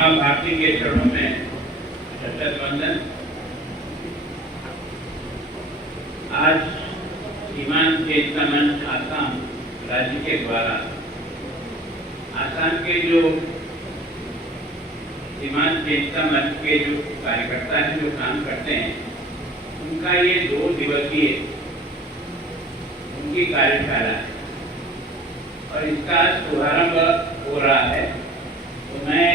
माँ भारती के चरणों में शतशत वंदन। आज सीमांत चेतना मंच आसाम राज्य के द्वारा आसाम के जो सीमांत चेतना मंच के जो कार्यकर्ता हैं, जो काम करते हैं, उनका ये 2 दिवसीय उनकी कार्यशाला है और इसका शुभारंभ हो रहा है। तो मैं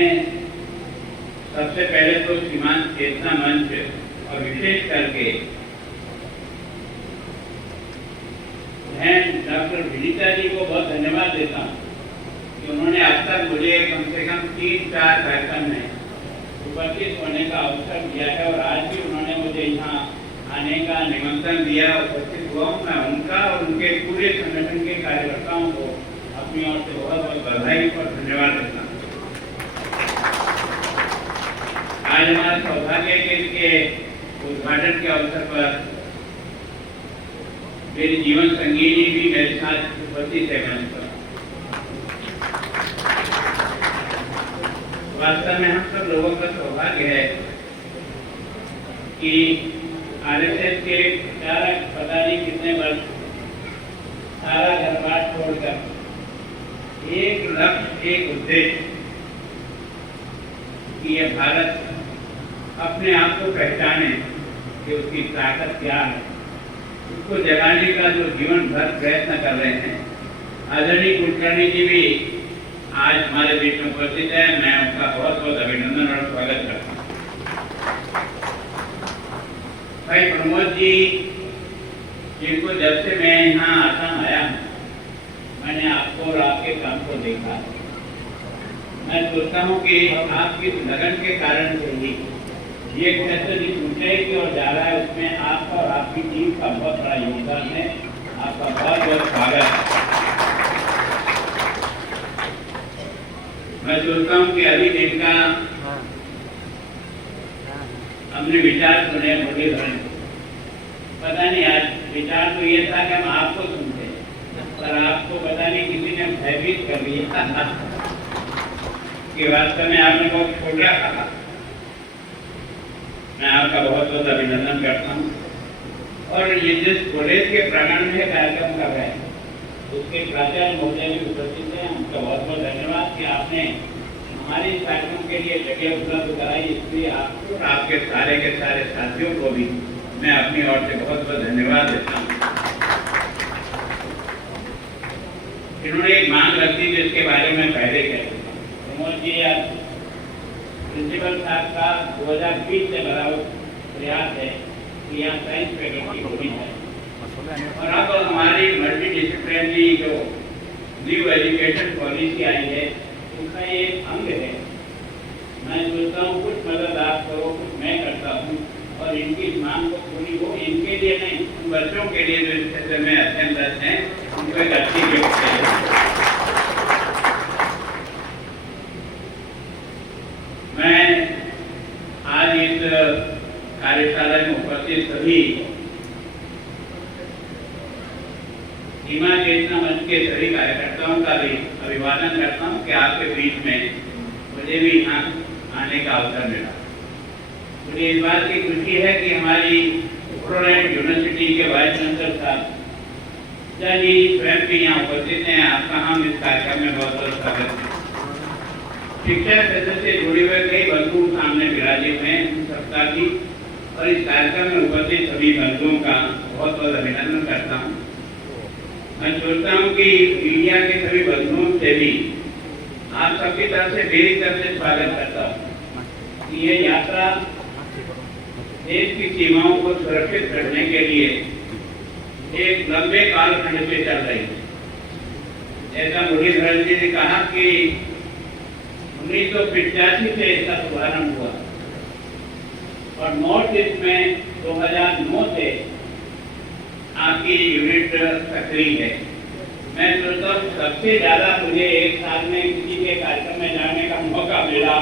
सबसे पहले तो सीमांत चेतना मंच और विशेष करके डॉक्टर विनीता जी को बहुत धन्यवाद देता हूँ कि उन्होंने अब तक मुझे कम से कम 3-4 कार्यक्रम में उपस्थित होने का अवसर दिया है और आज भी उन्होंने मुझे यहाँ आने का निमंत्रण दिया। उपस्थित हुआ हूँ। मैं उनका और उनके पूरे संगठन के कार्यकर्ताओं को अपनी ओर से बहुत बहुत बधाई और धन्यवाद देता हूँ। आज हमारा सौभाग्य के इसके उद्घाटन के अवसर पर मेरी जीवन संगिनी भी मेरे साथ उपस्थित है मंच पर। वास्तव में हम सब लोगों का सौभाग्य है कि आरएसएस के पता नहीं कितने वर्ष सारा घर बार छोड़कर एक लक्ष्य, एक उद्देश्य कि यह भारत अपने आप को पहचाने कि उसकी ताकत क्या है, उसको जगाने का जो जीवन भर प्रयत्न कर रहे हैं। आदरणीय कुलकर्णी जी भी आज हमारे बीच में उपस्थित है। मैं उनका बहुत बहुत अभिनंदन और स्वागत करता हूँ। भाई प्रमोद जी, जिनको जब से मैं यहाँ आसाम आया हूँ, मैंने आपको और आपके काम को देखा। मैं सोचता हूँ कि आपकी लगन के कारण से ही ये क्षेत्र जिस ऊंचाई की ओर जा रहा है, उसमें आपका और आपकी टीम का बहुत बड़ा योगदान है। आपका बहुत बहुत स्वागत है। मैं सोचता हूँ कि अभी दिन का हमने विचार सुने मुरलीधरन। पता नहीं आज विचार तो ये था कि हम आपको सुनते, पर आपको पता नहीं किसी ने भयभीत कर दिया कि वास्तव में आपने बहुत छोटा कहा। मैं आपका बहुत बहुत अभिनंदन करता हूँ। और ये जिस कॉलेज के प्रांगण में कार्यक्रम कर रहे हैं, उसके प्राचार्य महोदय भी उपस्थित हैं। उनका बहुत बहुत धन्यवाद कि आपने हमारे इस कार्यक्रम के लिए जगह उपलब्ध कराई। इसलिए आपको और आपके सारे के सारे साथियों को भी मैं अपनी ओर से बहुत बहुत धन्यवाद देता हूँ। इन्होंने एक मांग रख दी जिसके बारे में पहले कह चुका हूँ। प्रमोद जी, आज प्रिंसिपल साहब का 2020 से बड़ा प्रयास है कि यहाँ साइंस फैकल्टी होनी है और अब हमारी मल्टी डिसिप्लिनरी जो न्यू एजुकेशन पॉलिसी आई है, उसका ये एक अंग है। मैं सोचता हूँ कुछ मदद आप करो, कुछ मैं करता हूँ और इनकी मांग को पूरी हो। इनके लिए नहीं, उन बच्चों के लिए जो इस क्षेत्र में अध्ययनरत हैं, उनको एक अच्छी गिफ्ट है। मैं आज इस कार्यशाला में उपस्थित सभी सीमा चेतना मंच के सभी कार्यकर्ताओं का भी अभिवादन करता हूँ कि आपके बीच में मुझे भी यहाँ आने का अवसर मिला। मुझे इस बात की खुशी है कि हमारी प्रोलैंड यूनिवर्सिटी के वाइस चांसलर साहब जी स्वयं भी यहाँ उपस्थित हैं। आपका हम इस कार्यक्रम में बहुत बहुत स्वागत है। शिक्षा क्षेत्र से जुड़े हुए कई बंधु सामने विराजे हुए हैं उन सप्ताह की, और इस कार्यक्रम में उपस्थित सभी बंधुओं का बहुत बहुत अभिनंदन करता हूँ। मैं सोचता हूँ कि मीडिया के सभी बंधुओं से भी आप सबकी तरफ से मेरी तरफ से स्वागत करता हूँ कि ये यात्रा देश की सीमाओं को सुरक्षित करने के लिए एक लंबे कालखंड से चल रही है। जैसा मुरलीधरन जी ने कहा कि 1985 से इसका शुभारंभ हुआ और नॉर्थ ईस्ट में 2009 से आपकी यूनिट सक्रिय है। मैं सोचता हूँ सबसे ज्यादा मुझे एक साल में किसी के कार्यक्रम में जाने का मौका मिला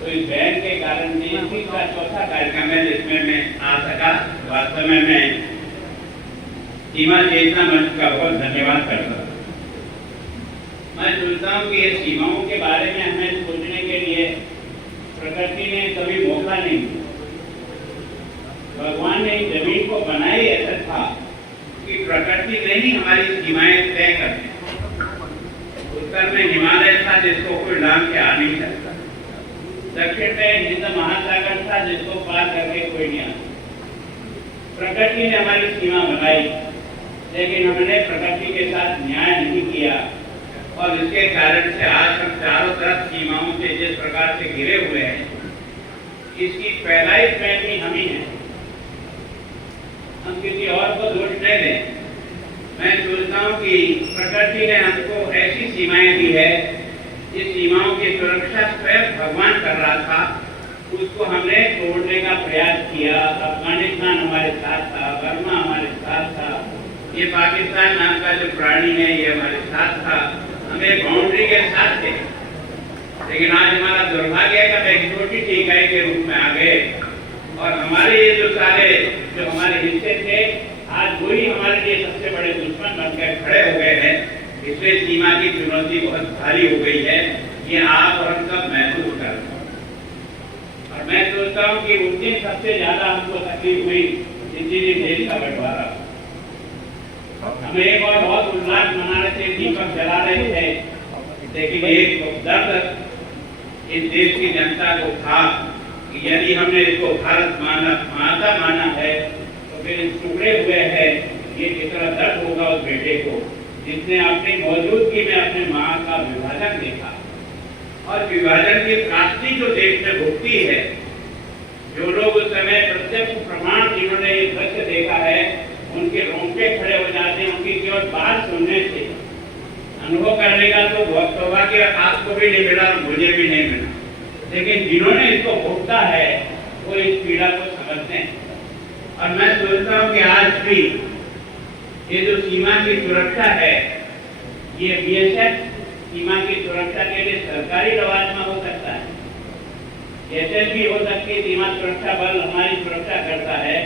तो इस बहन के कारण नहीं, का चौथा कार्यक्रम है जिसमें मैं आ सका। वास्तव में मैं सीमा चेतना मंच का बहुत धन्यवाद करता हूँ। मैं सोचता हूँ कि ये सीमाओं के बारे में हमें सोचने के लिए प्रकृति ने कभी मौका नहीं दिया। भगवान ने जमीन को बनाई ऐसा था कि प्रकृति ने ही हमारी सीमाएं तय कर दी। उत्तर में हिमालय था जिसको कोई लांग के आ नहीं सकता, दक्षिण में हिंद महासागर था जिसको पार करके कोई नहीं आ। प्रकृति ने हमारी सीमा बनाई, लेकिन हमने प्रकृति के साथ न्याय नहीं किया और इसके कारण से आज हम चारों तरफ सीमाओं से जिस प्रकार से घिरे हुए हैं, इसकी पैदाइश में भी हम ही हैं। हम किसी और को दोष नहीं दें। मैं सोचता हूँ कि प्रकृति ने हमको ऐसी सीमाएं दी है, जिस सीमाओं की सुरक्षा स्वयं भगवान कर रहा था, उसको हमने तोड़ने का प्रयास किया। अफगानिस्तान हमारे साथ था, बर्मा हमारे साथ था, ये पाकिस्तान नाम का जो प्राणी है ये हमारे साथ था, हमें बाउंड्री के साथ थे। लेकिन आज हमारा दुर्भाग्य है कि हम एक छोटी सी इकाई के रूप में आ गए और हमारे ये जो सारे जो हमारे हिस्से थे, आज वही हमारे लिए सबसे बड़े दुश्मन बनकर खड़े हो गए हैं। इसलिए सीमा की चुनौती बहुत भारी हो गई है, ये आप और हम सब महसूस कर रहे हैं। और मैं सोचता हूँ कि उस दिन सबसे ज्यादा हमको तकलीफ हुई जिस दिन देश का बंटवारा। हम एक और बहुत उल्लास मना रहे थे, दीपक जला रहे थे, लेकिन एक दर्द इस देश की जनता को था कि यदि हमने इसको भारत माता माना है तो फिर टुकड़े हुए हैं, ये कितना दर्द होगा उस बेटे को जिसने अपनी मौजूदगी में अपने माँ का विभाजन देखा। और विभाजन की त्रासदी जो देश में भुगती है, जो लोग उस समय प्रत्यक्ष प्रमाण जिन्होंने ये दृश्य देखा है, उनके रोंगटे खड़े हो जाते हैं। उनकी केवल बात सुनने से अनुभव करने का तो बहुत सौभाग्य आपको भी नहीं मिला और मुझे भी नहीं मिला, लेकिन जिन्होंने इसको भोगता है वो इस पीड़ा को समझते हैं। और मैं सोचता हूँ कि आज भी ये जो सीमा की सुरक्षा है, ये बीएसएफ सीमा की सुरक्षा के लिए सरकारी लवाज में हो सकता है, एसएस भी हो सकती है, सीमा सुरक्षा बल हमारी सुरक्षा करता है,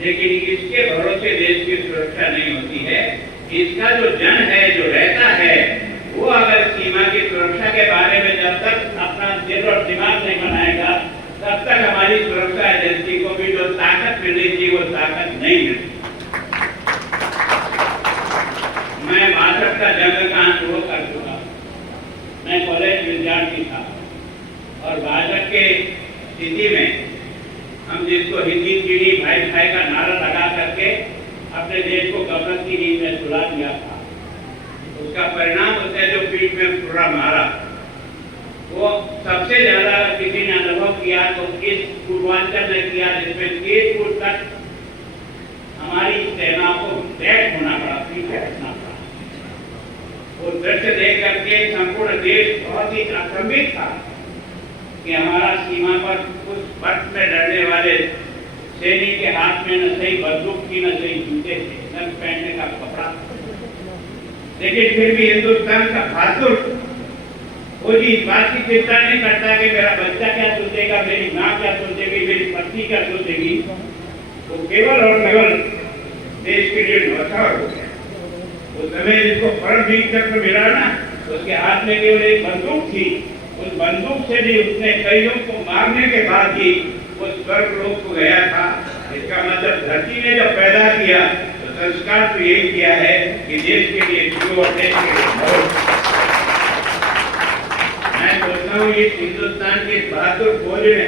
लेकिन इसके भरोसे देश की सुरक्षा नहीं होती है। इसका जो जन है, जो रहता है, वो अगर सीमा की सुरक्षा के बारे में जब तक अपना दिल और दिमाग नहीं बनाएगा, तब तक हमारी सुरक्षा एजेंसी को भी जो ताकत मिलनी चाहिए वो ताकत नहीं मिलती। मैं भाजपा का जंग का अनुभव कर चुका। मैं कॉलेज विद्यार्थी था और भाजपा के स्थिति में हम जिसको हिंदी पीढ़ी भाई भाई का नारा लगा करके अपने देश को गबन की नींद में सुला दिया था, उसका परिणाम उसने जो पीठ में पूरा मारा, वो सबसे ज्यादा किसी ने अनुभव किया तो इस पूर्वांचल में किया, जिसमें 3 फुट तक हमारी सेना को बैक होना पड़ा, पीछे हटना पड़ा। वो दृश्य देख करके संपूर्ण देश बहुत ही अचंभित था कि हमारा सीमा पर उस वक्त में लड़ने वाले सैनिक के हाथ में न सही बंदूक थी, न सही जूते थे, न पहनने का कपड़ा, लेकिन फिर भी हिंदुस्तान का बहादुर वो जी इस बात की चिंता नहीं करता कि मेरा बच्चा क्या सोचेगा, मेरी माँ क्या सोचेगी, मेरी पत्नी क्या सोचेगी। वो केवल और केवल देश के लिए न्यौछावर हो गया। उस समय जिसको परम वीर चक्र मिला ना, उसके हाथ में केवल एक बंदूक थी। उस बंदूक से भी उसने कईयों को मारने के बाद ही वो स्वर्ग लोक को गया था। इसका मतलब धरती ने जब पैदा किया तो संस्कार तो यही किया है कि देश के लिए जियो और देश के लिए मरो। मैं सोचता हूँ ये हिंदुस्तान के बहादुर फौज ने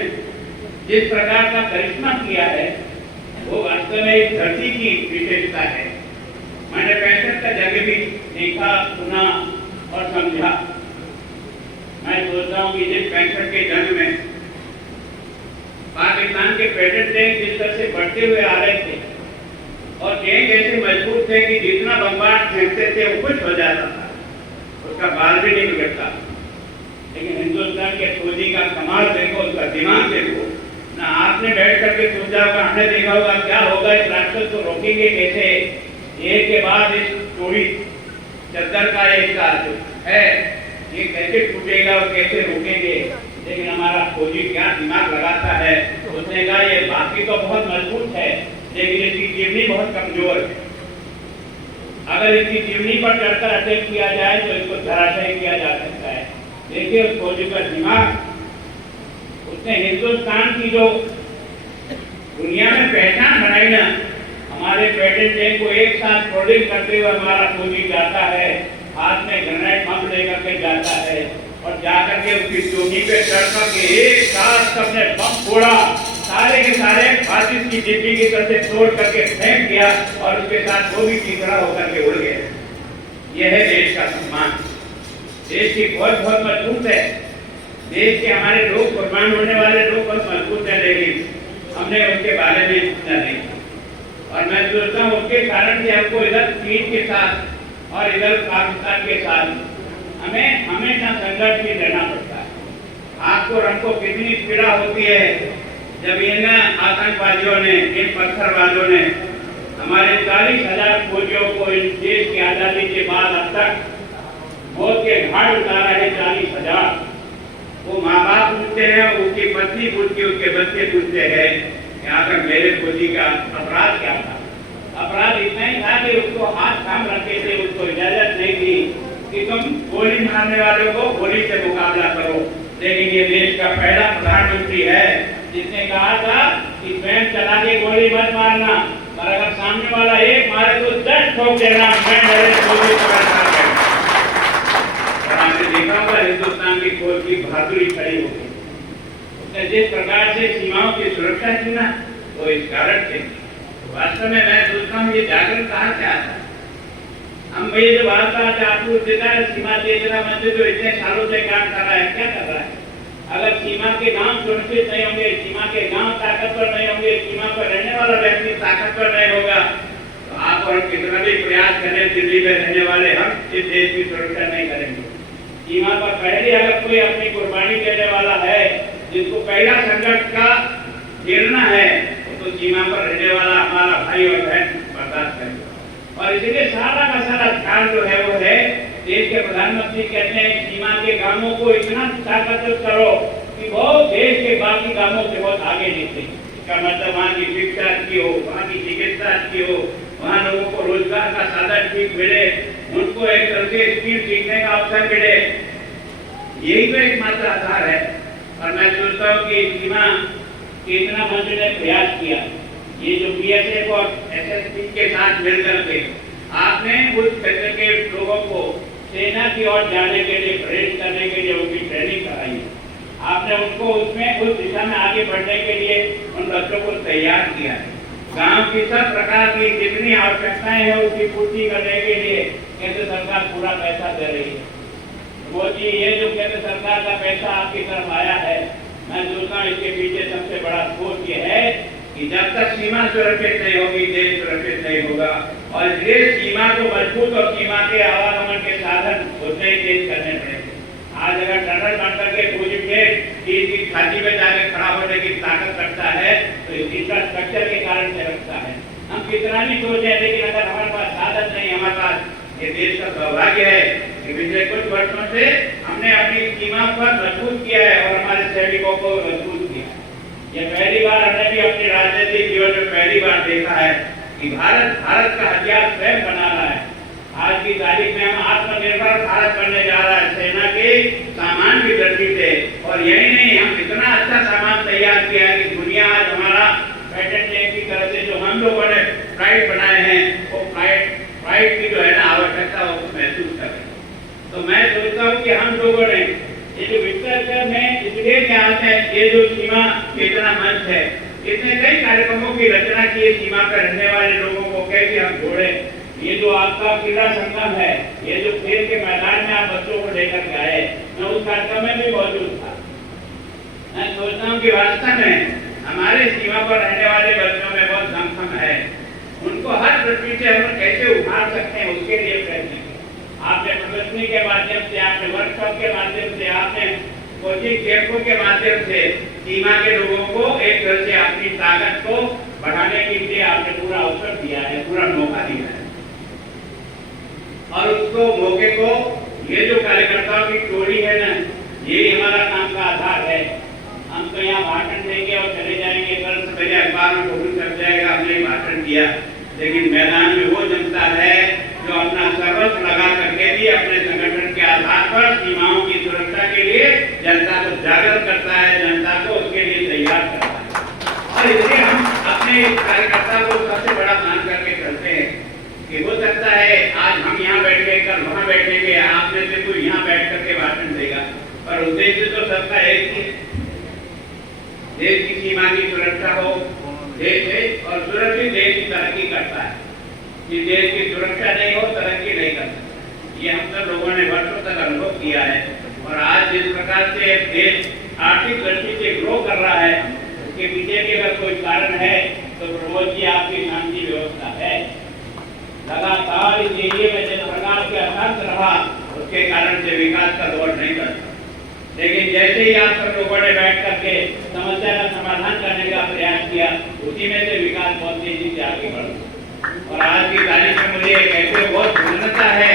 जिस प्रकार का करिश्मा किया है, वो वास्तव में इस धरती की विशेषता है। मैंने 65 का जंग भी देखा, सुना और समझा। मैं सोचता हूँ कि जिस 65 के जंग में पाकिस्तान के पेट्रोल टैंक जिस तरह से बढ़ते हुए आ रहे थे और टैंक ऐसे मजबूत थे कि जितना बम्बार्ड फेंकते थे वो कुछ हो जाता था, उसका बाल भी नहीं बिगड़ता। लेकिन हिंदुस्तान के फौजी का कमाल देखो, उसका दिमाग देखो ना। आपने बैठ करके सोचा होगा, हमने देखा होगा क्या होगा, इस राक्षस को रोकेंगे कैसे, एक के बाद एक चोरी चद्दर का एक है, ये कैसे टूटेगा और कैसे रोकेंगे। लेकिन हमारा फौजी क्या दिमाग लगाता है, उसने कहा ये बाकी तो बहुत मजबूत है, लेकिन इसकी चिमनी बहुत कमजोर है। अगर इसकी चिमनी पर चढ़कर अटैक किया जाए तो इसको धराशायी किया जा सकता है। देखिए उस फौजी का दिमाग, उस उसने हिंदुस्तान की जो दुनिया में पहचान बनाई ना, हमारे फाइटर जेट को एक साथ ट्रोलिंग करते हुए हमारा फौजी जाता है, हाथ में ग्रेनेड बम लेकर के जाता है और जाकर के उसकी चोटी पे चढ़ करके एक साथ सबने बम फोड़ा, सारे के सारे फासिस्ट की डिब्बी की तरह से तोड़ करके फेंक दिया और उसके साथ वो भी तीसरा होकर के उड़ गए। यह है देश का सम्मान। देश की फौज बहुत मजबूत है, देश के हमारे लोग कुर्बान होने वाले लोग बहुत मजबूत है, लेकिन हमने उनके बारे में सुना नहीं। और मैं सोचता हूँ उसके कारण से हमको इधर चीन के साथ और इधर पाकिस्तान के साथ हमें हमेशा संघर्ष में रहना पड़ता है। आपको हमको कितनी पीड़ा होती है जब इन आतंकवादियों ने, इन पत्थरबाजों ने हमारे 40,000 फौजियों को इस देश की आजादी के बाद अब तक मौत के घाट उतारा है। 40,000। वो माँ बाप पूछते हैं, उसकी पत्नी पूछती, उसके बच्चे पूछते हैं कि आखिर मेरे फौजी का अपराध क्या था। अपराध इतना ही था कि उसको हाथ थाम रखे थे, उसको इजाजत नहीं थी कि तुम गोली मारने वालों को गोली से मुकाबला करो। लेकिन ये देश का पहला प्रधानमंत्री है जिसने कहा था कि स्वयं चला के गोली मत मारना, पर अगर सामने वाला एक मारे तो 10 ठोक देना। मैं नरेंद्र मोदी को आपने देखा होगा हिंदुस्तान की फौज की बहादुरी खड़ी हो गई। उसने जिस प्रकार से सीमाओं की सुरक्षा की ना, वो इस कारण से वास्तव में मैं सोचता हूँ ये जागरण कहाँ से आता है। हम ये जो बात आपको देता है सीमा देशरा मंदिर जो इतने सालों से काम कर रहा है, क्या कर रहा है? अगर सीमा के गांव सुरक्षित नहीं होंगे, सीमा के गांव ताकतवर नहीं होंगे, सीमा पर रहने वाला व्यक्ति ताकतवर नहीं होगा, तो आप और कितना भी प्रयास करें दिल्ली में रहने वाले हम इस देश की सुरक्षा नहीं करेंगे। सीमा पर पहले अगर कोई अपनी कुर्बानी देने वाला है, जिसको पहला संघर्ष का झेलना है, तो सीमा पर रहने वाला हमारा भाई और बहन बर्दाश्त करेगा। और इसलिए सारा का सारा ध्यान जो है वो है, देश के प्रधानमंत्री कहते हैं सीमा के गांवों को इतना ताकतवर करो कि वो देश के बाकी गांवों से बहुत आगे निकले। इसका मतलब वहाँ की शिक्षा अच्छी हो, वहाँ की चिकित्सा अच्छी हो, वहाँ लोगों को रोजगार का साधन ठीक मिले, उनको एक तरह से स्किल सीखने का अवसर मिले। यही तो एकमात्र आधार है। और मैं सोचता हूँ कि सीमा इतना मंच ने प्रयास किया, ये जो बीएसएफ और एसएसपी के साथ मिलकर के आपने उस क्षेत्र के लोगों को सेना की ओर जाने के लिए प्रेरित करने के लिए उनकी ट्रेनिंग कराई। आपने उनको उसमें उस दिशा में आगे बढ़ने के लिए उन बच्चों को तैयार किया है। गांव की सब प्रकार की जितनी आवश्यकताएं हैं उसकी पूर्ति करने के लिए केंद्र सरकार पूरा पैसा दे रही है। मोदी, ये जो केंद्र सरकार का पैसा आपकी तरफ आया है, मैं सोचता हूँ इसके पीछे सबसे बड़ा स्रोत ये है कि जब तक सीमा सुरक्षित नहीं होगी, देश सुरक्षित नहीं होगा। और इसलिए सीमा को मजबूत और सीमा के आवागमन के साधन उतने ही तेज करने पड़ेंगे। आज अगर टनल बनकर के पूरी चीज की छाती में जाकर खड़ा होने की ताकत रखता है, तो इस इंफ्रास्ट्रक्चर के कारण से रखता है। हम कितना भी सोचे, लेकिन अगर हमारे पास साधन नहीं, हमारे पास ये देश का सौभाग्य है कि पिछले कुछ वर्षों से हमने अपनी सीमा पर मजबूत किया है और हमारे सैनिकों को मजबूत किया है। ये पहली बार हमने भी अपने राजनीतिक जीवन में पहली बार देखा है कि भारत का हथियार स्वयं बना रहा है। आज की तारीख में हम आत्मनिर्भर भारत बनने जा रहा है सेना के सामान की दृष्टि से। और यही नहीं, हम इतना अच्छा सामान तैयार किया है कि दुनिया आज हमारा पैटर्न टेक की तरह से जो हम लोगों ने फ्लाइट बनाए हैं, वो फ्लाइट की जो है ना आवश्यकता वो महसूस कर रहे हैं। तो मैं सोचता हूँ कि हम लोगों ने ये जो विश्लेषण है, इसलिए क्या है, ये जो सीमा चेतना मंच है, इसने कई कार्यक्रमों की रचना की है सीमा पर रहने वाले लोगों को कैसे हम जोड़े। ये जो आपका क्रीड़ा संगम है, ये जो खेल के मैदान में आप बच्चों को लेकर गए, मैं उस कार्यक्रम में भी मौजूद था। मैं सोचता हूँ कि वास्तव में हमारे सीमा पर रहने वाले बच्चों में बहुत दमखम है। उनको हर दृष्टि से हम कैसे उभार सकते हैं, उसके लिए प्रयत्न किया। आपने प्रदर्शनी के माध्यम से, आपने वर्कशॉप के माध्यम से, आपने कोचिंग कैंपों के माध्यम से सीमा के लोगों को एक तरह से अपनी ताकत को बढ़ाने के लिए आपने पूरा अवसर दिया है, पूरा मौका दिया है। और उसको मौके को ये जो कार्यकर्ताओं की टोली है ना, यही हमारा काम का आधार है। हम तो यहाँ भाषण देंगे और चले जाएंगे, कल सवेरे अखबार में फोटो छप जाएगा हमने भाषण दिया, लेकिन मैदान में वो जनता है जो अपना सर्वस्व लगा करके भी अपने संगठन के आधार पर सीमाओं की सुरक्षा के लिए जनता को जागरूक करता है, जनता को उसके तैयार करता है। और इसलिए हम अपने कार्यकर्ता को सबसे बड़ा मान करके चलते हैं कि हो सकता है आज हम यहाँ बैठ गए, कल वहाँ बैठेंगे, आप में से कोई यहाँ बैठ करके भाषण देगा, पर उद्देश्य तो सबका एक ही है, देश की सीमा की सुरक्षा हो, देश और सुरक्षित देश की तरक्की करता है। कि देश की सुरक्षा नहीं हो, तरक्की नहीं कर सकता। ये हम सब लोगों ने वर्षों तक अनुभव किया है। और आज जिस प्रकार से देश आर्थिक दृष्टि से ग्रो कर रहा है, उसके पीछे भी अगर कोई कारण है तो प्रमोद जी आपकी शांति व्यवस्था है। लगातार इस एरिए में जिस प्रकार से असंत रहा, उसके कारण से विकास का दौर नहीं करता। लेकिन जैसे ही आप सब लोगों ने बैठ करके समस्या का समाधान करने का प्रयास किया, उसी में से विकास बहुत तेजी से आगे बढ़ा। और आज की तारीख में मुझे कहते बहुत प्रसन्नता है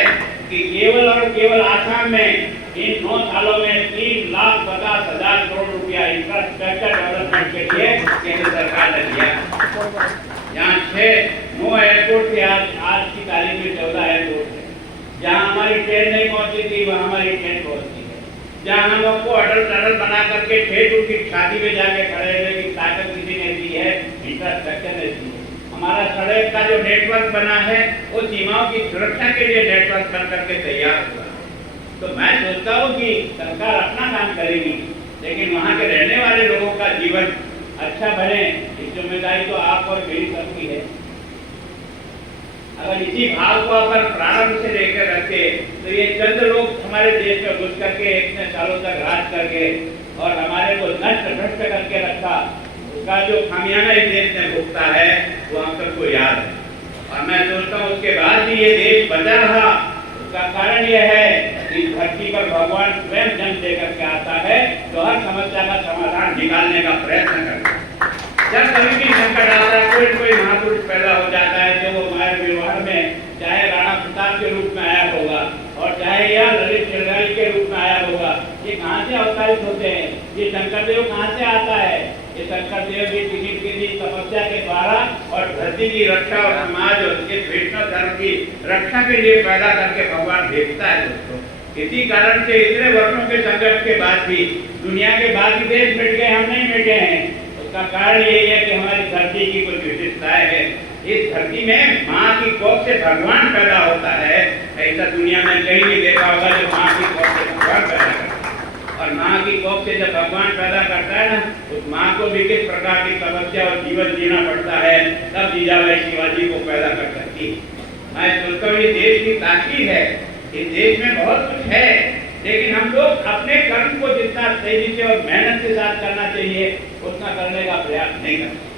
कि केवल और केवल आसाम में इन 9 सालों में 3,50,000 करोड़ रुपया इंफ्रास्ट्रक्चर डेवलपमेंट के लिए केंद्र सरकार ने दिया। यहाँ 9 एयरपोर्ट थे, आज की तारीख में 14 एयरपोर्ट है। जहाँ हमारी ट्रेन नहीं पहुंची थी, वहाँ हमारी ट्रेन पहुंची है। जहाँ हम लोग को अटल टनल बना करके ठेठ उनकी छाती में जाके खड़े रहने की ताकत किसी ने दी है, इंफ्रास्ट्रक्चर ने दी है। हमारा सड़क का जो नेटवर्क बना है, वो सीमाओं की सुरक्षा के लिए नेटवर्क बन करके तैयार हुआ। तो मैं सोचता हूँ कि सरकार अपना काम करेगी, लेकिन वहाँ के रहने वाले लोगों का जीवन अच्छा बने, इस जिम्मेदारी तो आप और मेरी सबकी है। अगर इसी भाव को अपन प्रारंभ से लेकर रखे, तो ये चंद लोग हमारे देश में घुस करके इतने सालों तक राज करके और हमारे को नष्ट भ्रष्ट करके रखा, उसका जो खामियाना इस देश ने भुगता है वो हम सबको याद है। और मैं सोचता हूँ उसके बाद भी ये देश बचा रहा, उसका कारण यह है कि धरती पर भगवान स्वयं जन्म देकर के आता है, तो हर समस्या का समाधान निकालने का प्रयत्न करता है। जब कभी भी संकट आता है, कोई महापुरुष पैदा हो जाता है, जो वो हमारे व्यवहार में चाहे राणा प्रताप के रूप में आया होगा और चाहे या ललित चिड़गाई के रूप में आया होगा, ये कहाँ से अवतरित होते हैं? ये शंकरदेव कहाँ से आता है? ये शंकरदेव भी किसी तपस्या के द्वारा और धरती की रक्षा और समाज और वैष्णव धर्म की रक्षा के लिए पैदा करके भगवान भेजता है। दोस्तों, इसी कारण से इतने वर्षों के संघर्ष के बाद भी दुनिया के बाकी देश मिट गए, हम नहीं मिटे हैं। उसका कारण यही है कि हमारी धरती की कुछ विशेषताएं है। इस धरती में माँ की कोख से भगवान पैदा होता है, ऐसा दुनिया में कहीं नहीं देखा होगा जो माँ की कोख से भगवान पैदा करता है। और माँ की कोख से जब भगवान पैदा करता है ना, उस माँ को भी किस प्रकार की तपस्या और जीवन जीना पड़ता है, तब जीजाबाई शिवाजी को पैदा कर सकती है। मैं सोचता हूँ ये देश की ताकत है, इस देश में बहुत कुछ है, लेकिन हम लोग अपने कर्म को जितना तेजी से और मेहनत के साथ करना चाहिए, उतना करने का प्रयास नहीं करते।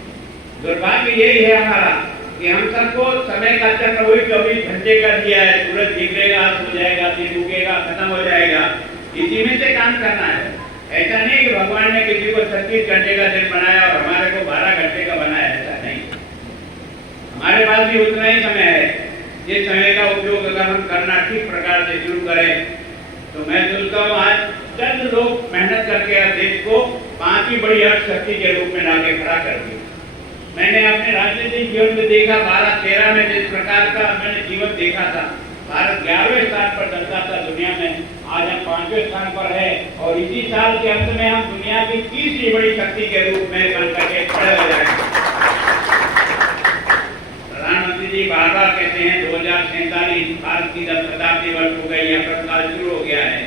दुर्भाग्य यही है हमारा कि हम सबको समय का चक्र वही 24 घंटे का दिया है। सूरज निकलेगा, सो जाएगा, दिन उगेगा, खत्म हो जाएगा, इसी में से काम करना है। ऐसा नहीं कि भगवान ने किसी को 36 घंटे का दिन बनाया और हमारे को 12 घंटे का बनाया, ऐसा नहीं। हमारे पास भी उतना ही समय है। जिस समय का उपयोग अगर हम करना ठीक प्रकार से शुरू करें, तो मैं सोचता हूँ आज चंद लोग मेहनत करके देश को 5वीं बड़ी अर्थशक्ति के रूप में लाके खड़ा कर दिया। मैंने अपने राजनीतिक जीवन में देखा, 12-13 में जिस प्रकार का मैंने जीवन देखा था, भारत 11वें स्थान पर चलता था दुनिया में, आज हम 5वें स्थान पर है। और इसी साल के अंत में हम दुनिया की 30वीं बड़ी शक्ति के रूप में बन करके खड़े हो जाएंगे। प्रधानमंत्री जी बार बार कहते हैं 2047 भारत की जब शताब्दी वर्ष हो गई, प्रकाल शुरू हो गया है।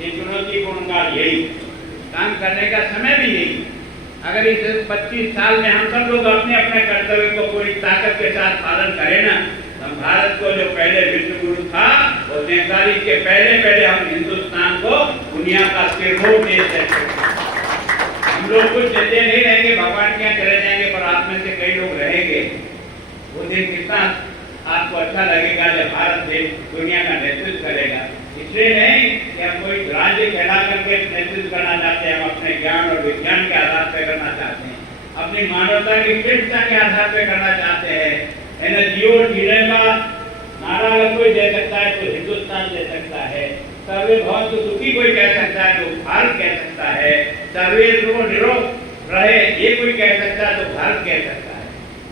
ये चुनौतीपूर्ण काल यही, काम करने का समय भी यही। अगर इस 25 साल में हम सब लोग अपने अपने कर्तव्य को पूरी ताकत के साथ पालन करें ना, हम भारत को जो पहले विश्व गुरु था, वो 47 के पहले हम हिंदुस्तान को दुनिया का सिरमौर देश देते। हम लोग कुछ देते नहीं रहेंगे, भगवान के यहाँ चले जाएंगे, पर आप में से कई लोग रहेंगे। वो दिन कितना आपको अच्छा लगेगा जब भारत देश दुनिया का नेतृत्व करेगा। इसलिए नहीं कि हम कोई राज्य कहला करके नेतृत्व करना चाहते हैं, हम अपने ज्ञान और विज्ञान के आधार पर करना चाहते हैं, अपनी मानवता की श्रेष्ठता के आधार पर करना चाहते हैं। एनजीओ जीने का नारा अगर कोई दे सकता है तो हिंदुस्तान दे सकता है। सर्वे भवन्तु सुखी कोई कह सकता है तो भारत कह सकता है। सर्वे निरोग रहे ये कोई कह सकता है तो भारत कह सकता है।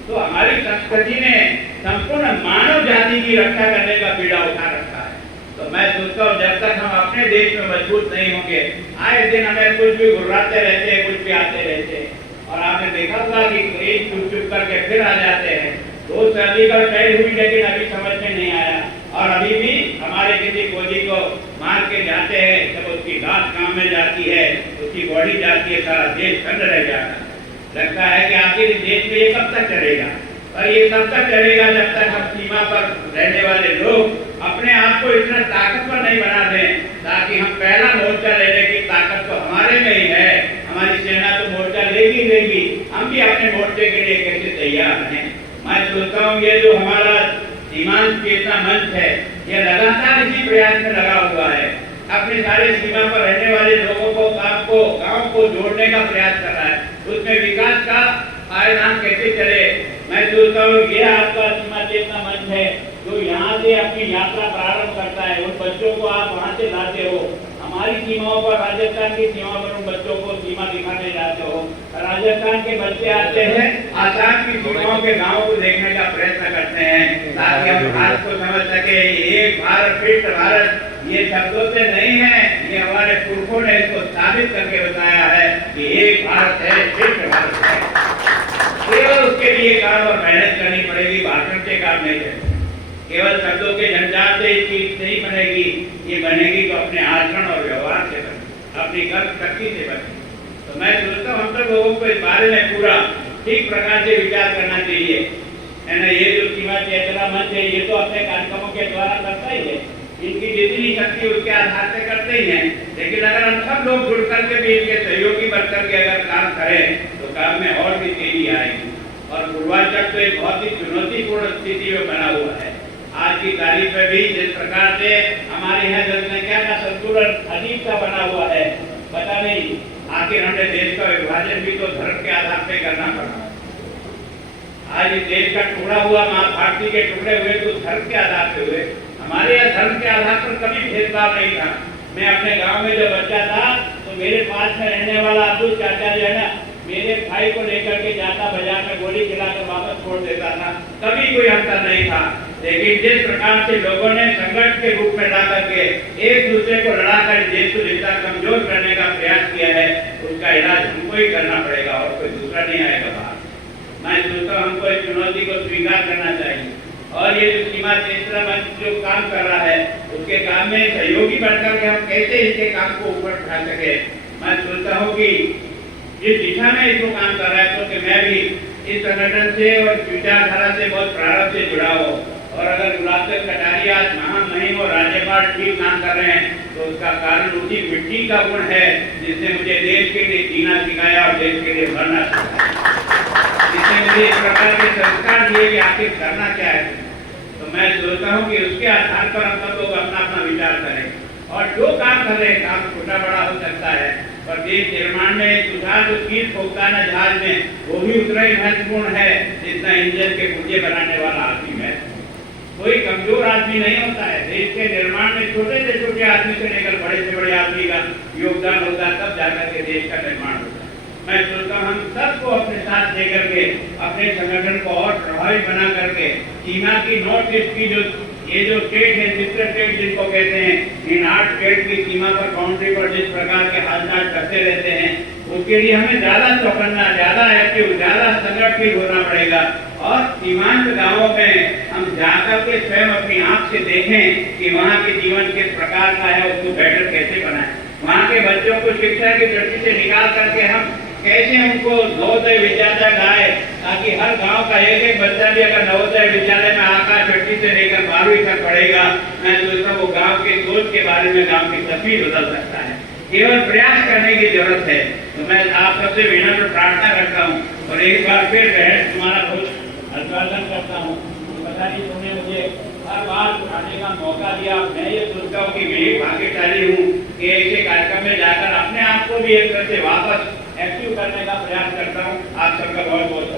तो हमारी संस्कृति ने संपूर्ण मानव जाति की रक्षा करने का बीड़ा उठा रखा है। तो मैं सोचता हूँ जब तक हम अपने देश में मजबूत नहीं होंगे, आए दिन हमें कुछ भी गुर्राते रहते हैं, कुछ भी आते रहते हैं। और आपने देखा होगा कि एक चुप चुप करके फिर आ जाते हैं। रोज सर्जिकल ट्रायल हुई लेकिन अभी समझ में नहीं आया, और अभी भी हमारे किसी फौजी को मार के जाते हैं, जब उसकी लाश काम में जाती है, उसकी बॉडी जाती है, सारा देश ठंड रह जाता है। लगता है कि आखिर देश में ये कब तक चलेगा, और ये तब तक चलेगा जब तक हम सीमा पर रहने वाले लोग अपने आप को इतना ताकतवर नहीं बना दें ताकि हम पहला मोर्चा लेने की ताकत तो हमारे में ही है। हमारी सेना तो मोर्चा लेगी, हम भी अपने मोर्चे के लिए कैसे तैयार हैं। मैं सोचता हूँ ये जो हमारा सीमांत चेतना मंच है, ये लगातार इसी प्रयास में लगा हुआ है, अपने सारे सीमा पर रहने वाले लोगों को गांव को जोड़ने का प्रयास कर रहा है। उसमें विकास का पायदान कैसे चले। मैं सोचता हूँ ये आपका सीमा चेतना मंच है जो यहाँ से अपनी यात्रा प्रारंभ करता है। उन बच्चों को आप वहाँ से लाते हो, हमारी सीमाओं पर, राजस्थान की सीमाओं पर उन बच्चों को सीमा दिखाने जाते हो। राजस्थान के बच्चे आते हैं, आसाम की सीमाओं के गाँव को देखने का प्रयत्न करते हैं ताकि हम भारत को समझ सके। एक भारत श्रेष्ठ भारत ये शब्दों से नहीं है, ये हमारे पुरखों ने इसको साबित करके बताया है कि एक भारत है, श्रेष्ठ भारत है। केवल उसके लिए काम और मेहनत करनी पड़ेगी, भाषण से काम नहीं चलेगा। केवल शब्दों के झंझाट से ये चीज नहीं बनेगी, ये बनेगी तो अपने आचरण और व्यवहार से बनेगी, अपनी कर्म शक्ति से बनेगी। तो मैं सोचता हूँ हम सब लोगों को इस बारे में पूरा ठीक प्रकार से विचार करना चाहिए, है ना। ये जो सीमा चेतना मंच है ये तो अपने कार्यक्रमों के द्वारा करता ही है, इनकी जितनी शक्ति उसके आधार से करते ही हैं, लेकिन अगर हम सब लोग जुड़ करके भी इनके सहयोगी बनकर के अगर काम करें तो काम में और भी तेजी आएगी। और पूर्वांचल तो एक बहुत ही चुनौतीपूर्ण स्थिति में बना हुआ है। आज की तारीख में भी जिस प्रकार से हमारे यहाँ जनसंख्या का संतुलन अजीब सा बना हुआ है, पता नहीं आखिर हमने देश का विभाजन भी तो धर्म के आधार पे करना पड़ा। आज इस देश का टुकड़ा हुआ, माँ भारती के टुकड़े हुए तो धर्म के आधार पे हुए। हमारे यहाँ धर्म के आधार पर कभी भेदभाव नहीं था। मैं अपने गांव में जब बच्चा था तो मेरे पास में रहने वाला अब्दुल चाचा जो है ना, मेरे भाई को लेकर के जाता, बाजार में गोली खिलाकर वापस छोड़ देता था, कभी कोई अंतर नहीं था। लेकिन जिस प्रकार से लोगों ने संघर्ष के रूप में ला करके एक दूसरे को लड़ाकर देश को जितना कमजोर करने का प्रयास किया है, उसका इलाज हमको ही करना पड़ेगा और कोई दूसरा नहीं आएगा बाहर। मैं सोचता हूँ हमको इस चुनौती को स्वीकार करना चाहिए, और ये जो सीमा चेतना मंच जो काम कर रहा है उसके काम में सहयोगी बनकर के हम कैसे इसके काम को ऊपर उठा सके। मैं सोचता हूँ कि जिस दिशा में इसको काम कर रहा है तो कि मैं भी इस संगठन से और विचारधारा से बहुत प्रारंभ से जुड़ा हो, और अगर गुलाब चंद कटारिया आज महामहिम और राज्यपाल ठीक काम कर रहे हैं तो उसका कारण उसी मिट्टी का गुण है जिसने मुझे देश के लिए जीना सिखाया और देश के लिए मरना सिखाया, जिसने मुझे इस प्रकार के संस्कार दिए कि आखिर करना क्या है। तो मैं सोचता हूँ कि उसके आधार पर हम सब लोग अपना अपना विचार करें, और जो काम कर रहे हैं, काम छोटा बड़ा हो सकता है, पर देश निर्माण में सुधार जो चीज फौकाना जहाज में वो भी उतना ही महत्वपूर्ण है जितना इंजन के पुर्जे बनाने वाला आदमी है। कोई कमजोर आदमी नहीं होता है। देश के निर्माण में छोटे से छोटे आदमी से लेकर बड़े से बड़े आदमी का योगदान होता है, तब जाकर के देश का निर्माण होता है। मैं सोचता हूँ हम सबको अपने साथ लेकर के अपने संगठन को और प्रभावी बना करके सीमा की नॉर्थ ईस्ट की जो ये जो स्टेट है, सिस्टर स्टेट जिनको कहते हैं, इन 8 स्टेट की सीमा पर, बाउंड्री पर जिस प्रकार के हालचाल करते रहते हैं, उसके लिए हमें ज्यादा चौकन्ना, ज्यादा एक्टिव, ज्यादा संगठित होना पड़ेगा। और सीमांत गांवों में हम जाकर के स्वयं अपनी आंख से देखें कि वहाँ के जीवन किस प्रकार का है, उसको बेटर कैसे बनाएं। वहाँ के बच्चों को शिक्षा की दृष्टि से निकाल करके हम कैसे उनको नवोदय विद्यालय लाए, ताकि हर गांव का एक बच्चा भी अगर नवोदय विद्यालय में आकर 6वीं से लेकर 12वीं तक पढ़ेगा, मैं सोचता हूँ वो गांव के सोच के बारे में गांव की तस्वीर बदल सकता है। केवल प्रयास करने की जरूरत है। तो मैं आप सबसे विनम्र प्रार्थना करता हूँ और एक बार फिर बहन तुम्हारा बहुत अभिवादन करता हूँ। पता नहीं तुमने मुझे हर बार आने का मौका दिया। मैं ये सोचता हूँ कि मेरी भाग्यशाली हूँ कि ऐसे कार्यक्रम में जाकर अपने आप को भी एक तरह से वापस एक्टिव करने का प्रयास करता हूँ। आप सबका बहुत बहुत